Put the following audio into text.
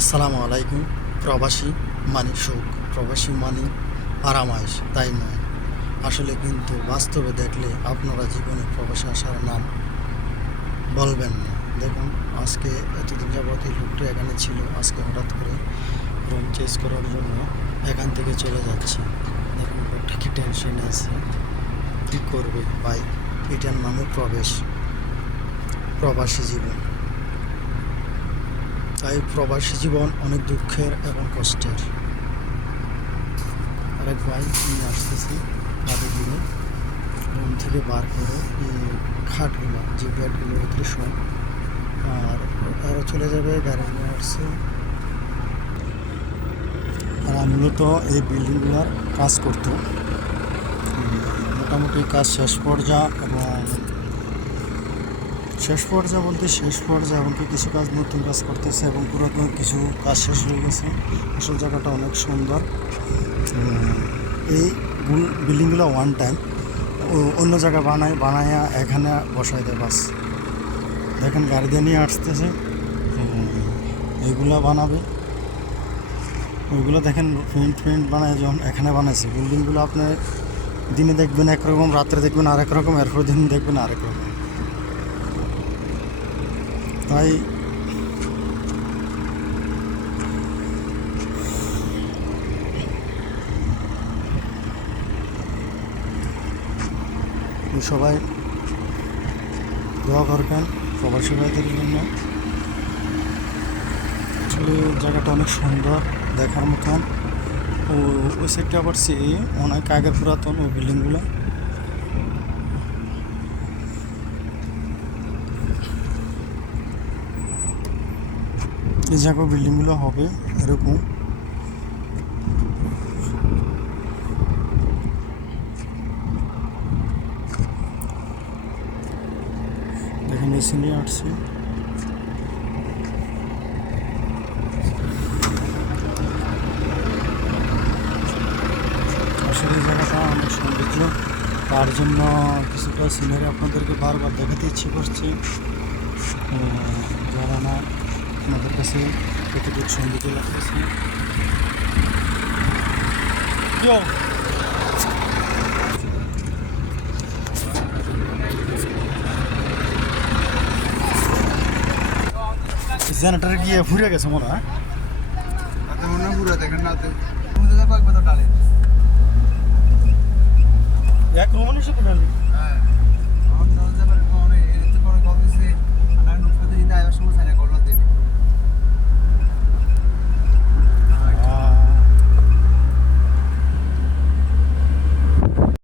আসসালামু আলাইকুম, প্রবাসী মানে সুখ, প্রবাসী মানে আরামাইশ তাই নয়। আসলে কিন্তু বাস্তবে দেখলে আপনারা জীবনে প্রবাসী আসার নাম বলবেন না। দেখুন, আজকে এতদিন যাবত এই লোকটা এখানে ছিল, আজকে হঠাৎ করে রুম চেঞ্জ করার জন্য এখান থেকে চলে যাচ্ছে। দেখুন, লোকটা কি টেনশনে আছে, কী করবে? ভাই, এটার নামে প্রবেশ, প্রবাসী জীবন। তাই প্রবাসী জীবন অনেক দুঃখের এবং কষ্টের। আরেক ভাই নিয়ে আসতেছি তাদের দিনে। রুম থেকে বার করে এই খাটগুলো, যে বেডগুলোর ভিতরে শোয়। আর আরও চলে যাবে গাড়ি নিয়ে আসছে। তারা মূলত এই বিল্ডিংগুলোর কাজ করতো। মোটামুটি কাজ শেষ পর্যায়ে এবং শেষ পর্যায়ে বলতে শেষ পর্যায়ে এমনকি কিছু কাজ নতুন কাজ করতেছে এবং পুরাতন কিছু কাজ শেষ হয়ে গেছে। আসল জায়গাটা অনেক সুন্দর। এই বিল্ডিংগুলো ওয়ান টাইম অন্য জায়গায় বানায় বানায়া এখানে বসাই দেয় বাস। দেখেন গাড়ি দিয়ে নিয়ে আসতেছে। উম, এইগুলো বানাবে। ওইগুলো দেখেন প্রিন্ট প্রিন্ট বানায় যখন এখানে বানাইছে। বিল্ডিংগুলো আপনি দিনে দেখবেন একরকম রাত্রে দেখবেন আরেক রকম এরপর দিন দেখবেন আরেক রকম। তাই সবাই দোয়া করবেন প্রবাসী ভাইদের জন্য। আসলে জায়গাটা অনেক সুন্দর দেখার মতন। ও ওই সাইডটা আবার সে অনেক আগে পুরাতন ওই বিল্ডিংগুলো এই বিল্ডিংগুলো হবে, এরকম। দেখেন এই সিনে আসছে। জায়গাটা তার জন্য কিছুটা সিনারি আপনাদেরকে বারবার দেখাতে ইচ্ছে করছে। যারা না আপনাদের কাছে কতটুকু সৌন্দর্য লাগতেছে জেনারেটার গিয়ে ঘুরে গেছে মনে হয় তাতে মনে হয় পুরো দেখেন না তো বুঝতে যাবো একবার তো ডালে এক রুমানি সাথে ডালি